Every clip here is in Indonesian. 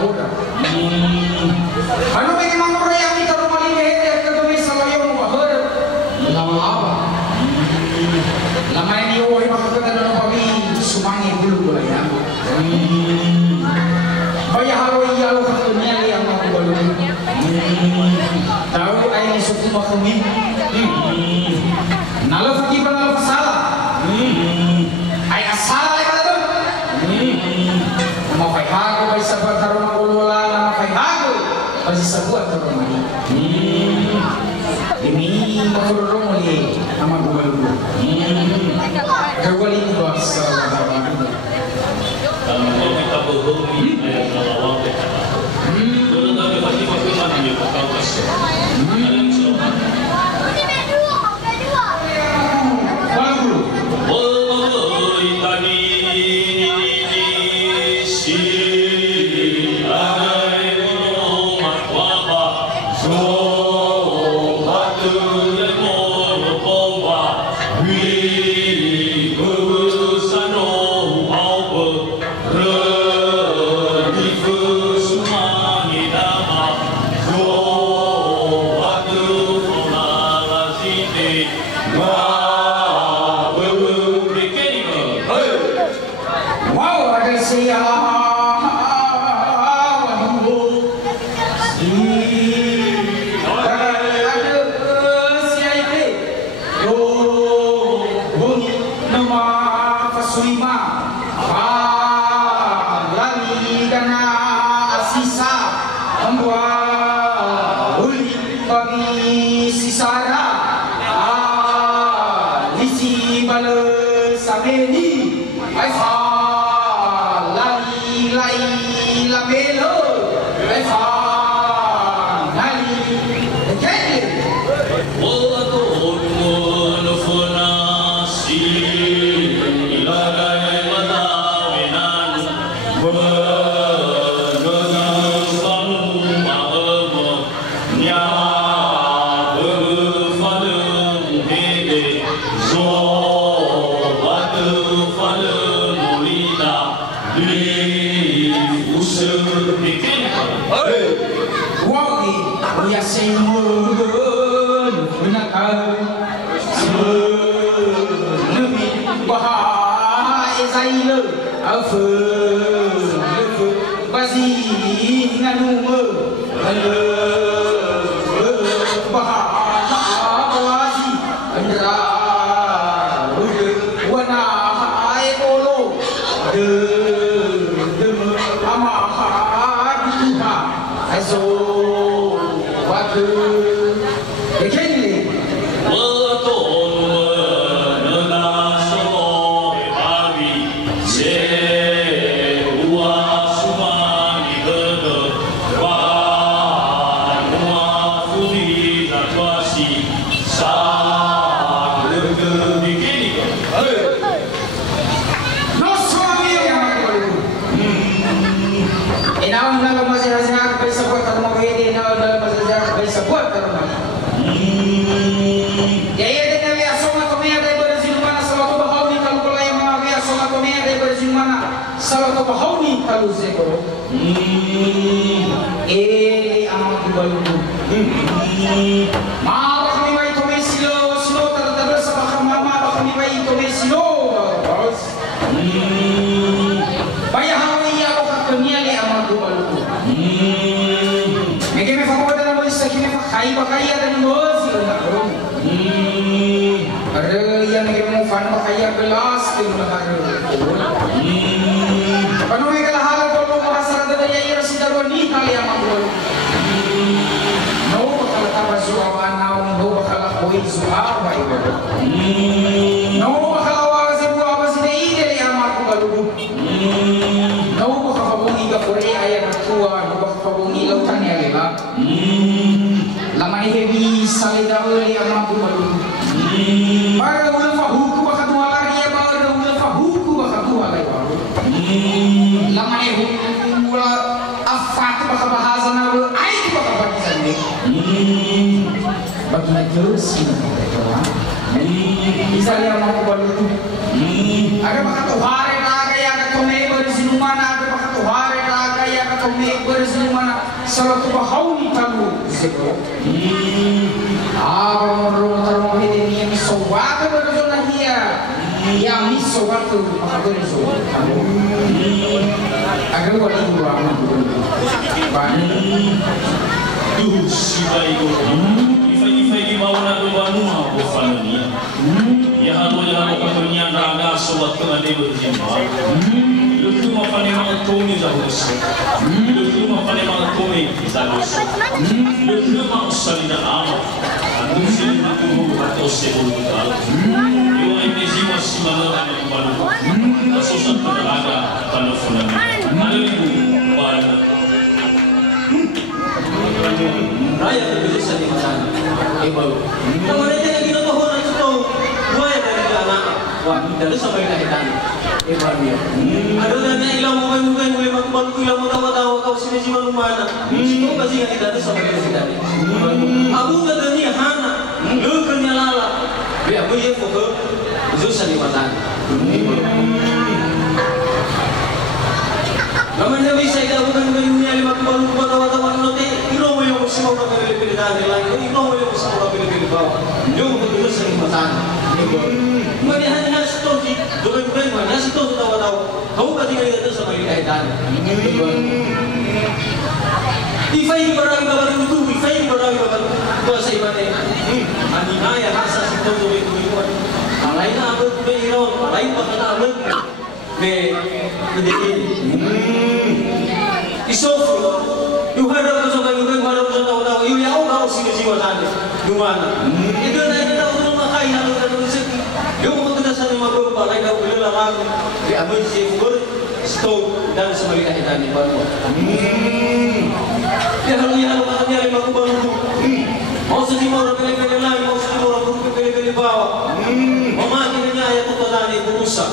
Laura. Ano ba yung mga raya kita rumalihe at kagawin sa layo mo bahar? Lama apa? Lama ini oy makakagano ng pami sumangi bulu ya. Baya halo iyalo ka dunia yang mau balu. Tahu ay suku makumi. Nalo fakiban nalo fasala. Ay asala ay kada doon. Mau kay hago bay sa pagkaroon ng ulula na kay hago bay sa buwan karoon mo. Ini makururong ulit ang magbabalu. Kawalin ba sa magbabalu? Kalau kita berhubungi dengan Allah kita, kalau kita berhubungi dengan Dia, kita pasti akan selamat. Ada makatuhari na kaya katumay ba rin sinumana, ada makatuhari na kaya kau member semua salah tu bahau ni tahu sebelum. Abang orang ini yang sobat berzona dia, yang ni sobat tu apa berzon. Agar wali dua bani. Duh si bayi ifai mau na Telaumbanua bofania. Ya halo katanya naga sobat kemade berjimba. Lutu mafane mga tumi za huso. Lutu mafane mga tumi za huso. Lutu mga usalina ama. Anu sila lutu hato sebelum kal. Yo ay mezima si mga na balu. Kasosan pagalaga panofunan. Alibu bala. Raya berbeza sa limasan. Ibaw. Naman ay ginagawa na ito. Buhay na anak. Wah, dari sampai kahitan. Ibaw niya. Ano na niya ilang mukay mulai magkumalu ilang tawa-tawa kau sini si mana. Sino kasi nga kita sa sampai kahitan. Abu ka dani hana. Lu kanya lala. Biya mo ye ko berbeza sa limasan. Naman na bisa ikaw bukan niya magkumalu tawa-tawa note. Semua orang pilih-pilih dari lain, ini mau yang semua orang pilih-pilih bawah. Jom betul sering makan. Mana hanya story, doa-doa mana story tahu-tahu. Kau pasti kali itu sama kaitan. Ifai barang baru itu, ifai barang baru. Kuasa ibadah. Ani ayah hasa situ itu. Lain apa tu iron, lain pakai apa? Be, ini. Isofu. Yuhadap tu sampai yuhadap tu tahu-tahu. Yu yang kau sini jiwa sana. Gimana? Itu naik kita untuk makai lalu lalu sini. Yu mau kita sana makan apa? Lain dah boleh lah. Diambil sifur, stok dan sebaliknya kita ni baru. Ya halu katanya lima baru. Mau sejumlah orang pilih-pilih lain, mau sejumlah orang pilih-pilih bawah. Memakinya ayat tu tadi berusak.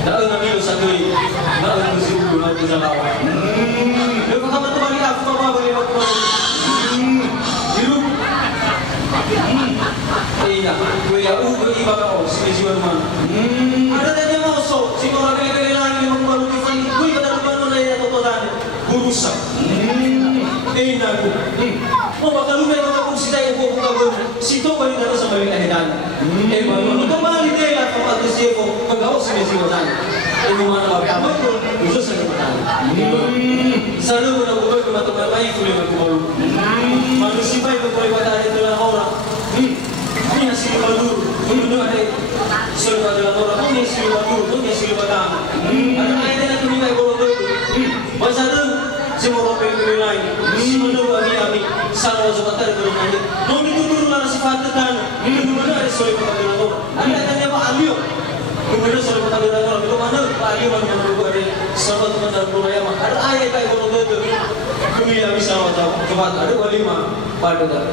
Dah ngambil sakit, dah ngambil sibuk nanti jalan. Lepas kamu tu balik aku apa balik aku. Hidup. Iya, kue ya beri bakal sini jiwa mana. Ada tanya mau so, si orang pilih-pilih lagi yang baru kifan, kue pada rumah mana ya tu tadi berusak. Enak tu. Mau bakal lu yang bakal kursi saya buka situ balik dari sampai kehidupan. Baru kembali deh lah tempat siapa pegawai sini jiwa sana. Ini mana apa apa tu? Khusus saya bertanya. Selalu menunggu teman-teman lain boleh berkumpul. Manusia baik boleh pada hari itu orang. Ini hasil baru. Ini ada hasil adalah orang. Ini hasil baru. Ini hasil baru. Ada ayat yang kami baik boleh tu. Masa tu semua orang pilih lain. Semua bagi kami salah satu kata itu lagi. Kami itu dulu lah sifat tekan. Itu mana ada soal kata itu. Ada yang apa alio. Kemudian soal kata itu itu mana alio mana berbuat ada sahabat teman dan budaya mah. Ada ayat kayak boleh tu. Kami yang bisa tahu. Cepat ada walima pada dah.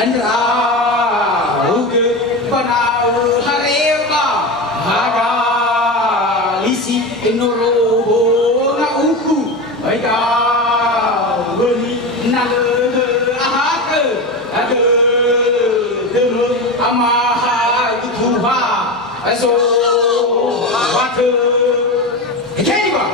Andra uge panau hareba haga lisi inorobo na uku baika beli nale ahake ade dulu amaha tuha aso wate kaiba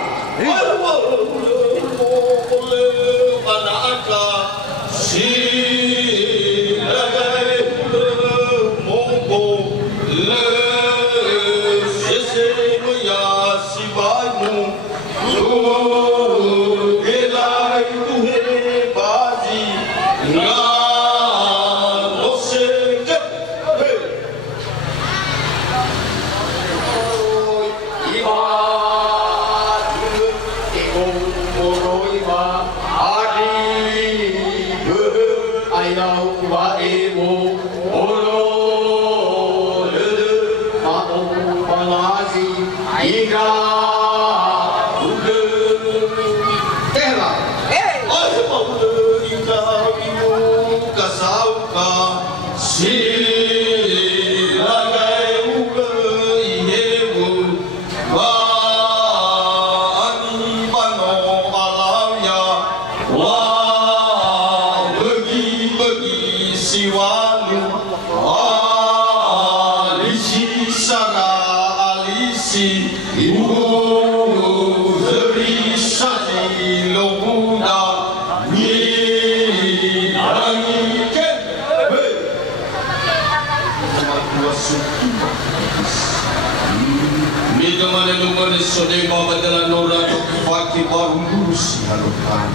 Sode babadala nora to faki barundusi halokan.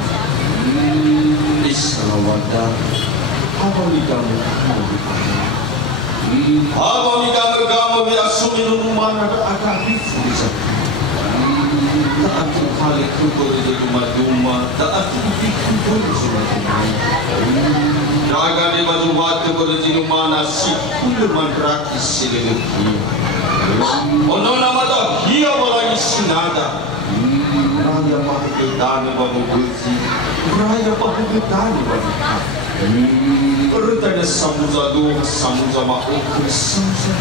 Israwada. Apa ni kamu? Apa ni kamu biasumi rumah ada akan difurisa. Tak aku kali kubur di rumah tak aku kubur surat rumah. Jaga di baju batu kubur di rumah nasi kuleman gratis selebih. Ono nama tak dia orang sinada. Raya pakai bamu berzi, raya pakai bamu berkat. Pertanda samuza makhluk samuza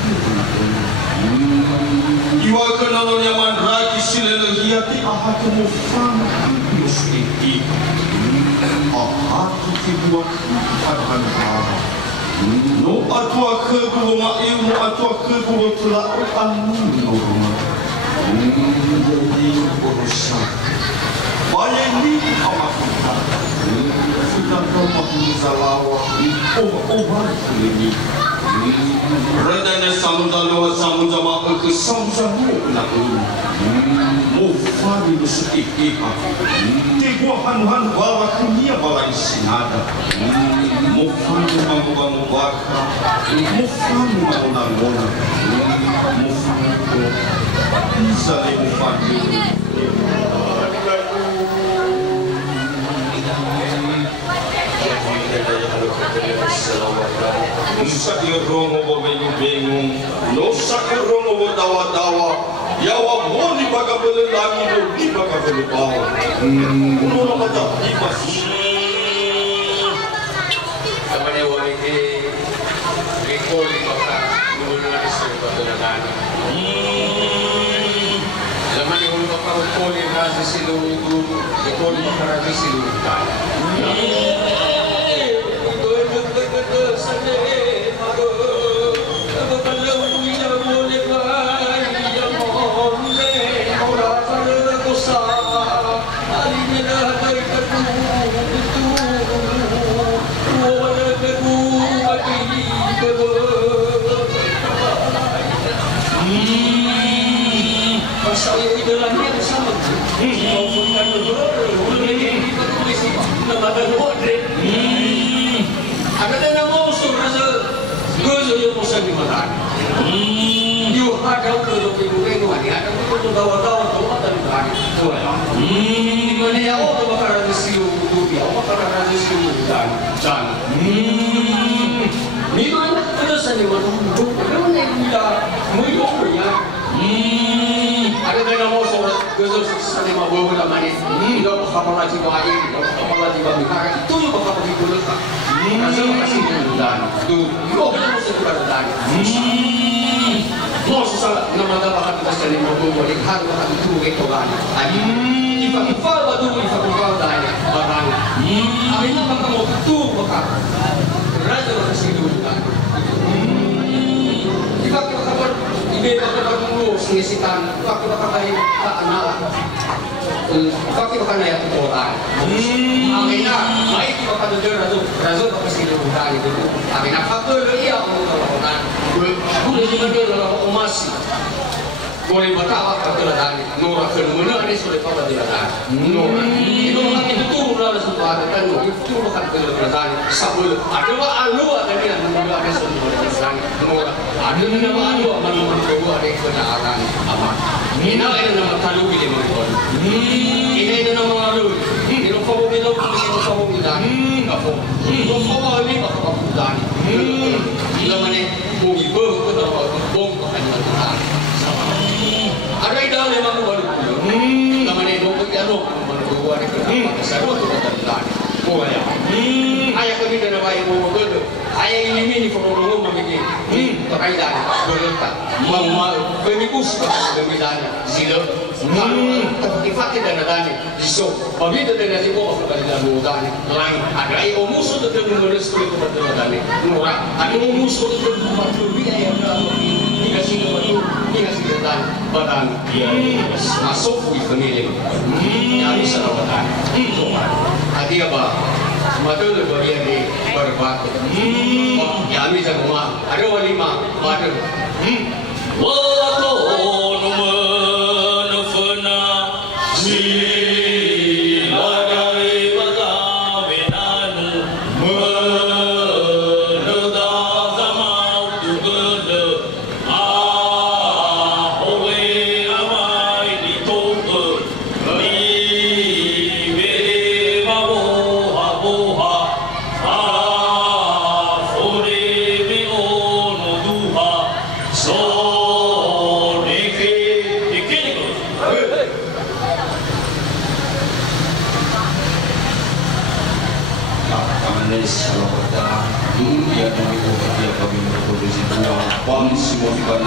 Iwa kenal nyaman raki silelehiati ahatu mufam musiki. Ahatu tibuak adhan hara. No atua kebu ma'il no atua kebu telah amun norma. Jadi urusan. Banyak ni amakuta. Sudah rumah mizalawa obat ini. Redanya samuza makhluk ke samuza nak Mufari musik-iha. Tibuahan bawa dunia bawa isinada. Mufari bangu baka. Mufari nangona. Mufari ko. Bisa le mufari. Sakir romo bo bengung, no sakir romo bo dawa. Yawa boni baga bele lagi bo di baga bele bawa. Uno nama tak ipas. Kamane wali ke rekoli baka nuno na sewa dengan. Zaman yang baka rekoli na silu rekoli baka na silu. Ada yang mau rasa gozo yang mau di mana? You ada gozo yang mau ada gozo dawa tu ada di mana? Mana yang orang bakar rasiu tu dia, bakar rasiu dan. Ni mana terus ni mana? Mana yang dia mau ya? Ada yang mau gozo sana mau bawa mana? Dia bakar lagi bawa itu yang bakar pergi dulu. Rasa makasih dan tu, kau betul sekitar dan. Mau susah nama dapat kita sendiri mau boleh hal dapat itu ekoran. Ifa batu dan barang. Akhirnya kita mau tu bakal. Raja makasih dan. Ifa kita kabar ide kita dulu sengisitan. Ifa kita pakai tak anak. Ifa kita kan ayat ekoran. Akhirnya baik kita pada raja makasih dan itu. Akhirnya faktor dia orang boleh juga dalam emas boleh bertawa keteladaan Nora kemudian ini sudah tahu keteladaan Nora itu makan itu turun dalam sebuah dan itu makan keteladaan sabul ada alu ada dia juga ada sebuah keteladaan Nora ada nama alu mana kedua ada kebenaran aman ini nama talu ini mengkon ini nama alu ini kau bilang kau bilang kau ini kau bilang bila mana bumi berku dalam bom akan dilakukan. Ada ide memang baru. Namanya bom itu baru ada kerana sesuatu tertentu. Oh ya. Ayah kami dalam ayah bom itu. Ayah ini forum begini. Terkait dengan berletak. Mau penikus bermidana. Sila. Tapi fakir dan adanya. So, begitu dengan si bom akan dilakukan. Lain. Ada ayah musuh tetap menulis kulit kepada Nora. Ada musuh tetap lebih ayah dikasih kebetulan barang masuk di pemilik yang selawatan hati apa betul bagian di berbat yang bisa rumah ada walima ada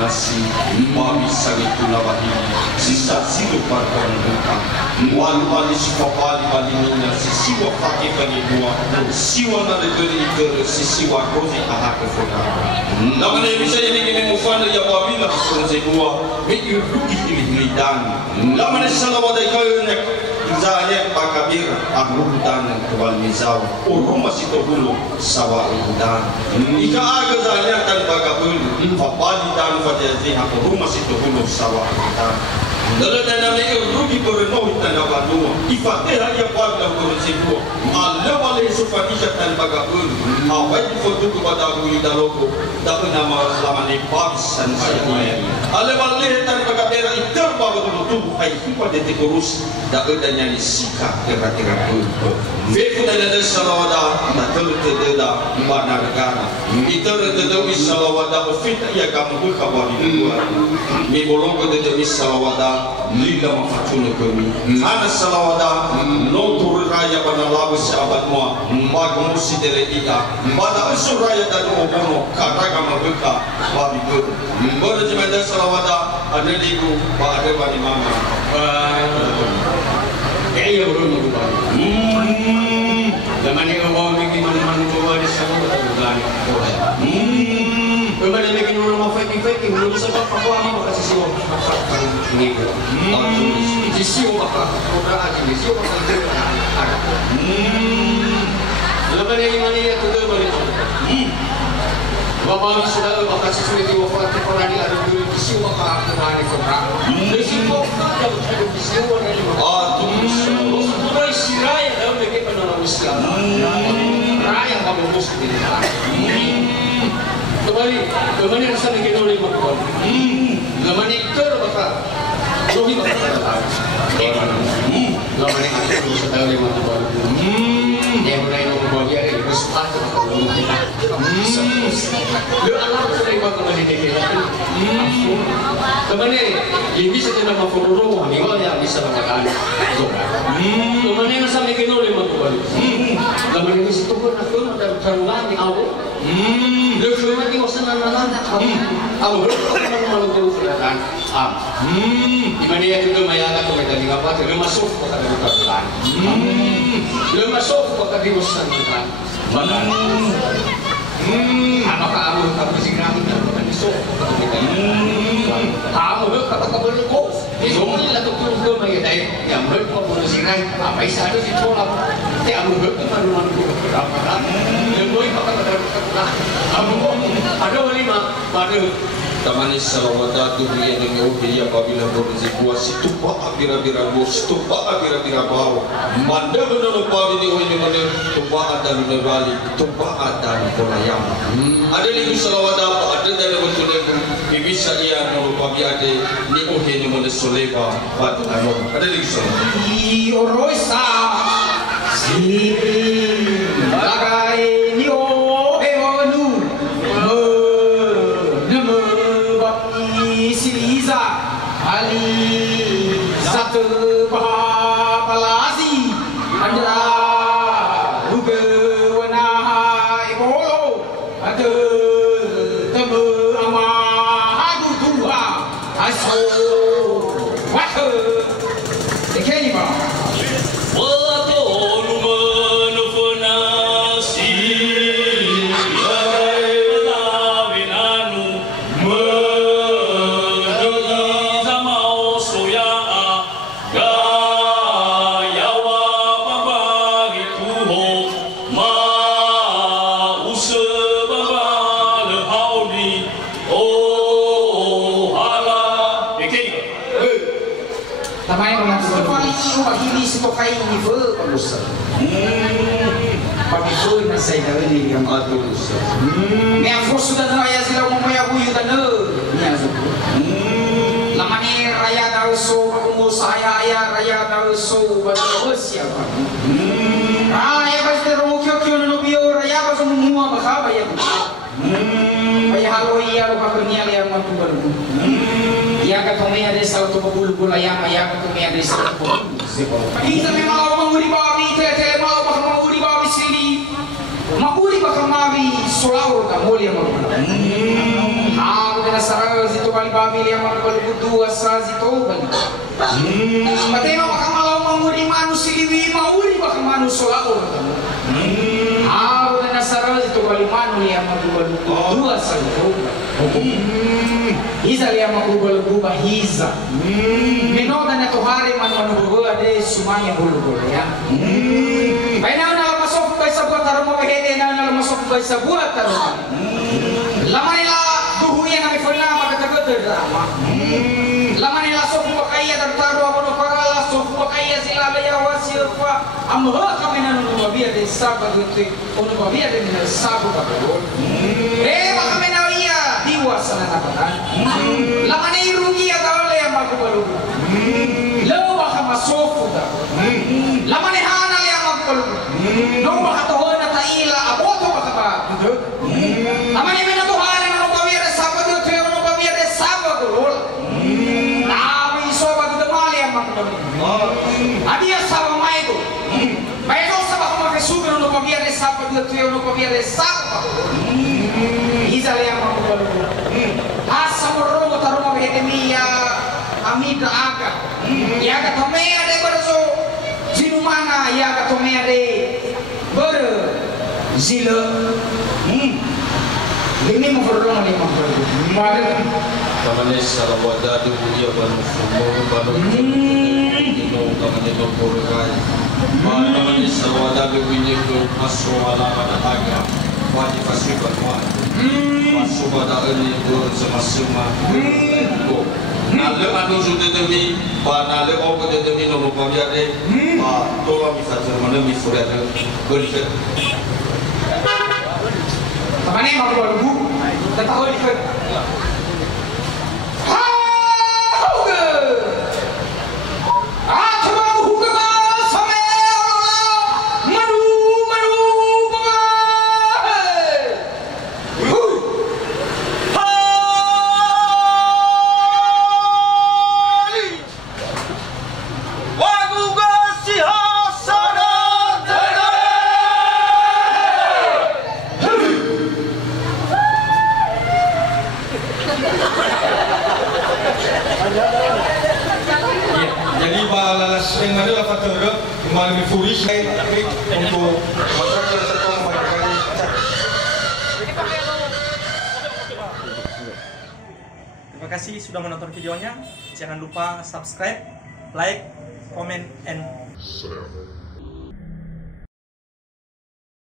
nasi, mami sangat tunawahi, sisa silu parkan buka, wali sifapali balinya, sisiwa fakir bagi dua, siwa nade beri sisiwa rozi ahak kefoda. Namun yang bisa ini kini mufana ya wabila rozi dua, mikir rugi ini dan, namun salawat ikut nek. Zanya pakabir agrudan kebal mizau urung masih terhulu sawah rudan ika aga zanya kan pakabir fapali dan fajazi urung masih terhulu sawah rudan dalam dinamika rugi berenau tanah Bandung ifatnya ya pada bersibuk Allah wali sufanisha tan pakabir awal foto kepada bui daloko dapat nama selama ni pabisan saya Allah wali tan pakabir itu baru tubuh ay pada dikurus dapat dan sika kira-kira pun. Feku dan ada salawada, betul tidak mana negara. Itu tidak salawada fit ya kamu berkabar di luar. Mi bolong tidak salawada lila mafatun kami. Karena salawada no tur raya pada labu sahabat mua, bagi musi dari ika. Pada usul raya dan obono karena kamu berka babi ber. Baru cuma ada salawada ada ligu pada bani mama. Kaya belum berubah. Zaman ini orang bikin mana-mana berubah di sana berubah. Kemudian bikin orang fake, belum bisa apa-apa maka sisiwa ini. Sisiwa apa? Orang aja sisiwa apa? Ada. Lepas ini mana ya tu balik. Bapak sudah bapak sesuai di wafat pernah di ada dulu sisiwa apa pernah di korak. Sisiwa ada sisiwa dari Turai sirai dalam bagi penolak Islam. Raya kamu muslim ini. Kembali rasa bikin oleh makhluk. Kembali terbakar. Rohi bakar. Kembali aku sedang lima tahun. Yang mulai membawa dia dari besar. Lu alam sudah ba kemana dia? Kemana? Ini bisa kena mafururo, ni wala bisa makan. Kemana yang sampai kena oleh makubal? Kemana yang situ pun aku ada taruhan di awal. Lepas mati wasan anak awal malu tu kelihatan. Di mana ya juga maya tak komentar di apa? Dia masuk ke dalam taruhan. Dia masuk ke dalam wasan kan. Apakah kamu tak bersikap dan bernisok? Kamu kata kamu lekuk. Semua ni lah betul ke macam yang berkau bersikap. Apa isah tu si cola. Kamu berkata rumah tu berapa dah? Lebih kata kata. Kamu ada lima pada. Tamani salawatatu yang menguji apabila berzikwa situpa abira-bira bos situpa abira-bira bau manda benar pagi ni orang yang tupa ada menerali tupa ada polayam ada ni salawat apa ada dari betul ni bisa dia merupa biade ni orang yang menesoleba pada anom ada ni salawat Iorosa si lagai ni o evonu Siliza Ali satu palasi andra ruga wana ibolo ada tebe ama agu tuha aso wah dekeni ba tokai ni ver palusa. Pagi tu na saya dah ni yang palusa. Ni aku sudah raya sila umumnya aku yuda ne. Ni aku. Lama ni raya dauso umur saya raya dauso bagi siapa. Raya pasti rumah kyo no bio raya pas umumnya bakal bayar. Bayar halu iya lupa bernial yang mampu berbu. Ya katomea de salto bulu ya katomea de salto. Kita memang menguri babi tele mau bakal menguri babi sini. Menguri bakal mari solau tak mulia mau. Aku dengan sarang itu kali babi yang mau berdua sarang itu balik. Matema bakal malau menguri manusia liwi menguri bakal manusia solau. Aku dengan sarang itu kali manu yang mau berdua sarang itu. Hiza yang mau berubah hiza. Menoda na tuhari manu berubah de sumanya bulu ya. Baina na masuk ke sebuah taruh mahede na masuk ke sebuah taruh. Lama nila duhuya na mifalna makatagoter drama. Lama nila sofu bakaya taruh apa nukara sofu bakaya sila ya wasifa. Amha kami na nubabia de sabat itu nubabia de sabu bakalo. Kami na diwasana tapatan. Lama ni rugi atau le yang aku balu. Lo baka masofu da. Lama ni hana le yang aku balu. No baka tohona taila aboto baka ba. Lama ni mena tohana no pabia sabat yo teo no pabia sabat ko. Nabi sobat de mali yang aku balu. Adia sama mai ko. Mai no sabak ma kesuga no pabia sabat yo teo no pabia sabat. Izale yang aku balu. Asa morogo taruma behedemia amida aga. Ya katomea de berso jinumana ya katomea de ber zila. Ini mafurung ni mafurung. Mari kamane salawat du dia banu ino kamane nomborkai. Kamane salawat du bunyi ko aswala ada wajib pasti berbuat. Masuk pada ini itu semasa nale anu sudah demi, nale apa demi nomor pembiare, tolong bisa cermana misuriat berikut. Apa ni mahu berbu? Tak tahu ni kan? kasih sudah menonton videonya. Jangan lupa subscribe, like, comment, and share.